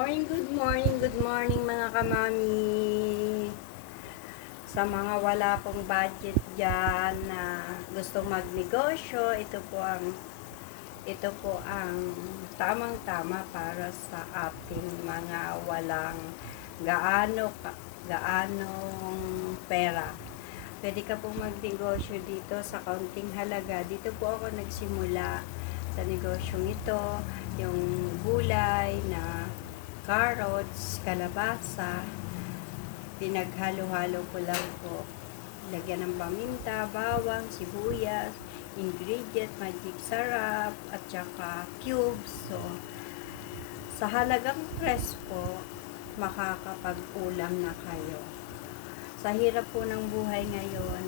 Good morning mga kamami. Sa mga wala pong budget dyan na gustong magnegosyo, ito po ang tamang-tama para sa ating mga walang gaanong pera. Pwede ka pong magnegosyo dito sa kaunting halaga. Dito po ako nagsimula sa negosyong ito, yung gulay na carrots, kalabasa, pinaghalo-halo ko lang po. Lagyan ng paminta, bawang, sibuyas, ingredient, magic sarap, at saka cubes. So, sa halagang press po, makakapag-ulam na kayo. Sa hirap po ng buhay ngayon,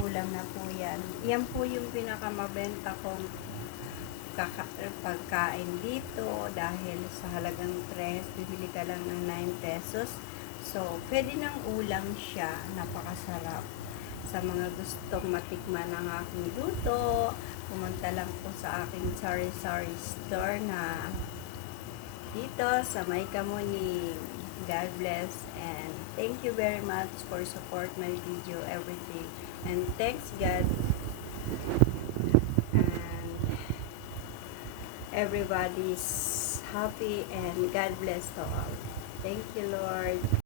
ulam na po yan. Yan po yung pinakamabenta kong pagkain dito dahil sa halagang 3, bibili ka lang ng 9 pesos. So, pwede ng ulam siya. Napakasarap. Sa mga gustong matikman ng aking luto, pumunta lang po sa aking sari-sari store na dito sa May Kamuning. God bless and thank you very much for support my video, everything. And thanks God. Everybody's happy and God bless to all. Thank you, Lord.